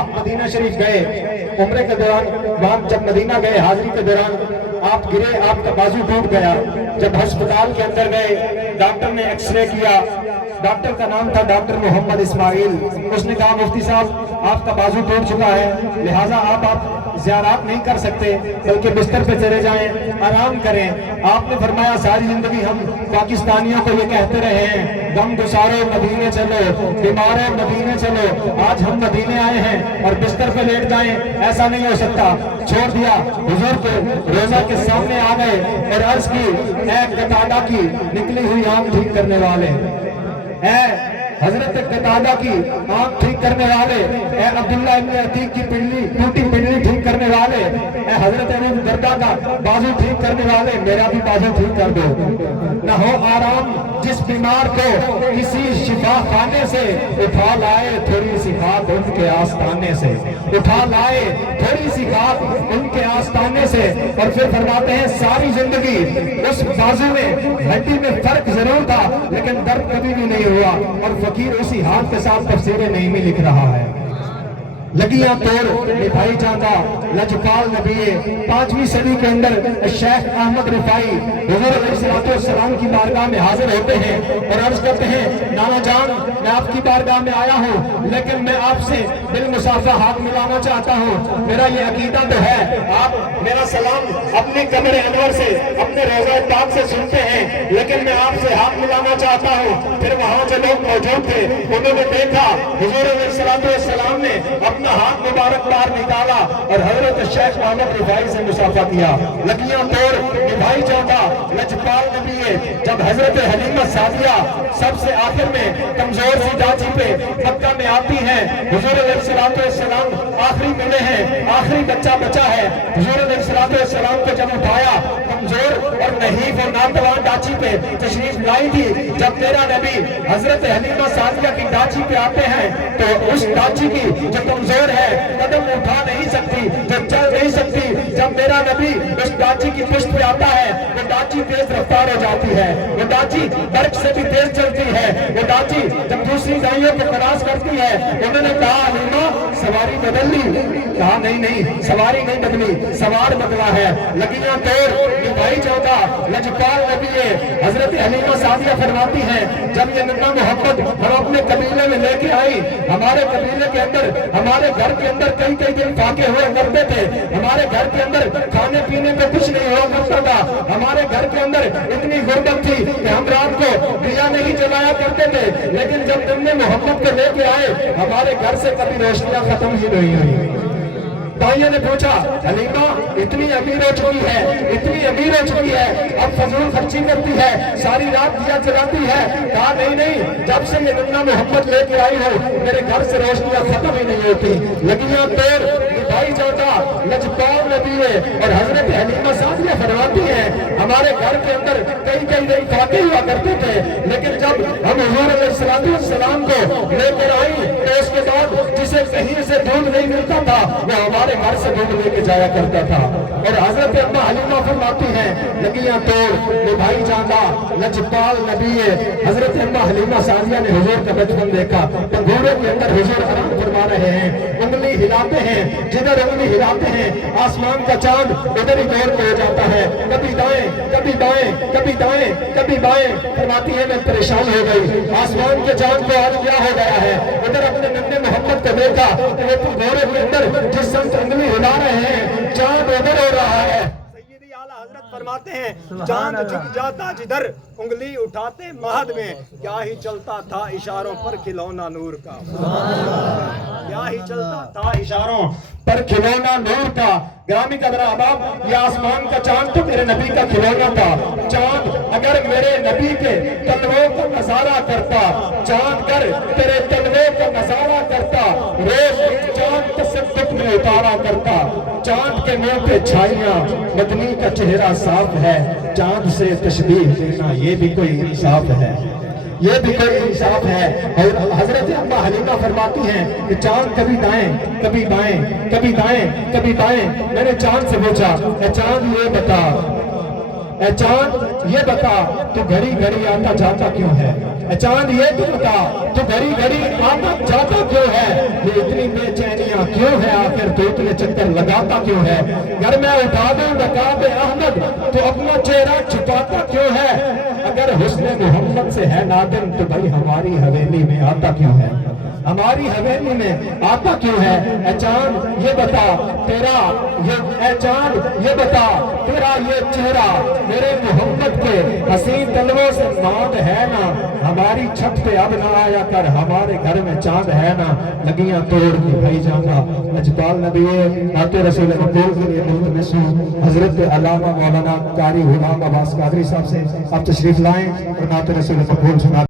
آپ مدینہ شریف گئے عمرے کے دوران، وہاں جب مدینہ گئے حاضری کے دوران آپ گرے، آپ کا بازو ٹوٹ گیا۔ جب ہسپتال کے اندر گئے ڈاکٹر نے ایکس رے کیا، ڈاکٹر کا نام تھا ڈاکٹر محمد اسماعیل، اس نے کہا مفتی صاحب آپ کا بازو ٹوٹ چکا ہے، لہٰذا آپ زیارات نہیں کر سکتے بلکہ بستر پہ چلے جائیں، آرام کریں۔ آپ نے فرمایا ساری زندگی ہم پاکستانیوں کو یہ کہتے رہے ہیں غم گسارو مدینے چلو، بیمارو مدینے چلو، آج ہم مدینے آئے ہیں اور بستر پہ لیٹ جائیں، ایسا نہیں ہو سکتا۔ چھوڑ دیا، حضور کے روزہ کے سامنے آ گئے اور عرض کی اے قتادہ کی نکلی ہوئی آنکھ ٹھیک کرنے والے، اے حضرت قتادہ کی آنکھ ٹھیک کرنے والے، اے عبداللہ ابن عتیق کی پنڈلی ٹوٹی پنڈلی ٹھیک کرنے والے، اے حضرت ابو دردہ کا بازو ٹھیک کرنے والے، میرا بھی بازو ٹھیک کر دو۔ نہ ہو آرام جس بیمار کو کسی شفا خانے سے، اٹھا لائے تھوڑی سی خاک ان کے آستانے سے، اٹھا لائے تھوڑی سی خاک ان کے آستانے سے۔ اور پھر فرماتے ہیں ساری زندگی اس بازو میں ہڈی میں فرق ضرور تھا لیکن درد کبھی بھی نہیں ہوا، اور فقیر اسی ہاتھ کے ساتھ تفسیر نعیمی لکھ رہا ہے۔ لگیاں توڑ نبھائی جاتا لجپال نبی، 5ویں صدی کے اندر شیخ احمد رفاعی حضور علیہ السلام کی بارگاہ میں حاضر ہوتے ہیں اور عرض کرتے ہیں نانا جان میں آپ کی بارگاہ میں آیا ہوں لیکن میں آپ سے بالمصافحہ ہاتھ ملانا چاہتا ہوں، میرا یہ عقیدہ تو ہے آپ میرا سلام اپنے قمر انور سے اپنے روضہ پاک سے سنتے ہیں لیکن میں آپ سے ہاتھ ملانا چاہتا ہوں۔ پھر وہاں جو لوگ موجود تھے انہوں نے دیکھا حضور علیہ السلام نے اپنا ہاتھ مبارک باہر نکالا اور حضرت شیخ احمد رفاعی سے مصافحہ کیا۔ لگیاں توڑ نبھائی جاتا لجپال نبی، جب حضرت حلیمہ سعدیہ سب سے آخر میں کمزور سی ڈاچی پہ مکہ میں آتی ہیں، حضور علیہ السلام آخری ملے ہیں، آخری بچہ بچا ہے، حضور علیہ السلام کو جب اٹھایا کمزور اور نحیف اور ناتوان ڈاچی پہ تشریف لائی تھی، جب میرا نبی حضرت حلیمہ سعدیہ کی ڈاچی پہ آتے ہیں تو اس ڈاچی کی جو کمزور ہے قدم اٹھا نہیں سکتی، جو چل نہیں سکتی، جب میرا نبی اس ڈاچی کی پشت پہ آتا ہے وہ ڈاچی تیز رفتار ہو جاتی ہے، وہ ڈاچی برق سے بھی تیز چلتی ہے، وہ ڈاچی جب دوسری دائیوں کو خلاص کرتی ہے انہوں نے کہا حلیمہ سواری بدل لی، کہا نہیں سواری نہیں بدلی، سوار بدلا ہے۔ لگیاں توڑ نبھائی جاتا لجپال نبی، حضرت حلیمہ سعدیہ فرماتی ہیں جب یہ نبی محمد ہم اپنے قبیلے میں لے کے آئی، ہمارے قبیلے کے اندر ہمارے گھر کے اندر کئی دن فاقے ہوا کرتے تھے، ہمارے گھر کے اندر کھانے پینے کو کچھ نہیں ہوا کرتا تھا، ہمارے گھر کے اندر اتنی غربت تھی کہ ہم رات کو دیا نہیں جلایا کرتے تھے، لیکن جب تم نے محمد کو لے کے آئے ہمارے گھر سے کبھی روشنیاں ختم ہی نہیں ہوئی۔ بھائیوں نے پوچھا حلیمہ اتنی امیر ہو چکی ہے، اتنی امیر ہو چکی ہے، اب فضول خرچی کرتی ہے، ساری رات دیا جلاتی ہے، کہا نہیں جب سے یہ نبی محمد لے کے آئی ہو میرے گھر سے روشنیاں ختم ہی نہیں ہوتی۔ لگیاں توڑ نبھائی جاتا لجپال نبی ہے اور حضرت حلیمہ سعدیہ فرماتی ہیں ہمارے گھر کے اندر کئی دن فاقے ہوا کرتے تھے لیکن جب ہم حضور علیہ السلام کو لے کر آئی تو اس کے بعد جسے کہیں سے دودھ نہیں ملتا تھا وہ ہمارے گھر سے دودھ لے کے جایا کرتا تھا۔ اور حضرت اما حلیمہ فرماتی ہیں لگیاں توڑ نبھائی جاتا لجپال نبی ہے، حضرت اما حلیمہ سعدیہ نے حضور کا بچپن دیکھا، پنگھورے کے اندر حضور آرام فرما رہے ہیں، انگلی ہلاتے ہیں، جدھر انگلی ہلاتے ہیں آسمان کا چاند ادھر ہی دور پہ ہو جاتا ہے، کبھی دائیں کبھی بائیں کبھی دائیں کبھی بائیں۔ فرماتی ہے میں پریشان ہو گئی، آسمان کے چاند کو آج کیا ہو گیا ہے، ادھر اپنے نبی محمد کو دیکھا کہ وہ پنگھورے کے اندر جس سمت انگلی ہلا رہے ہیں چاند ادھر ہو رہا ہے۔ سیدی اعلیٰ حضرت فرماتے ہیں چاند جھک جاتا جدھر انگلی اٹھاتے مہد میں، کیا ہی چلتا تھا اشاروں پر کھلونا نور کا، کیا ہی چلتا تھا اشاروں پر کھلونا نور کا۔ گرامی قدر احباب یہ آسمان کا چاند تو میرے نبی کا کھلونا تھا، چاند اگر میرے نبی کے تلووں کو نظارہ کرتا، چاند کر تیرے تلووں کو نظارہ کرتا، روز چاند تصدق میں اتارا کرتا، چاند کے منہ پہ چھائیاں مدنی کا چہرہ صاف ہے، چاند سے تشبیہ دینا یہ بھی کوئی انصاف ہے، یہ بھی کوئی انصاف ہے۔ اور حضرت اما حلیمہ فرماتی ہیں کہ چاند کبھی دائیں کبھی بائیں کبھی دائیں کبھی بائیں۔ میں نے چاند سے پوچھا اے چاند یہ بتا اے چاند یہ بتا تو گھڑی گھڑی آتا جاتا کیوں ہے؟ اے چاند یہ تو بتا تو گھڑی گھڑی آتا جاتا کیوں ہے؟ یہ اتنی بے چینیاں کیوں ہے؟ آخر تو اتنے چکر لگاتا کیوں ہے؟ اگر میں اٹھا دوں نقاب احمد تو اپنا چہرہ چھپاتا کیوں ہے؟ اگر حسن محمد سے ہے نادم تو بھائی ہماری حویلی میں آتا کیوں ہے؟ ہماری حویلی میں آتا کیوں ہے؟ اے چاند یہ بتا تیرا اے چاند یہ بتا تیرا یہ چہرہ میرے محمد کے حسین تلووں سے ماند ہے نا؟ ہماری چھت پہ اب نہ آیا کر، ہمارے گھر میں چاند ہے نا؟ لگیاں توڑ کے بھائی جانا اجبال نبی نعت رسول مقبول کے لیے ملتمس ہوں حضرت علامہ مولانا قاری غلام عباس قادری صاحب سے آپ تشریف لائیں اور نعت رسول مقبول سنا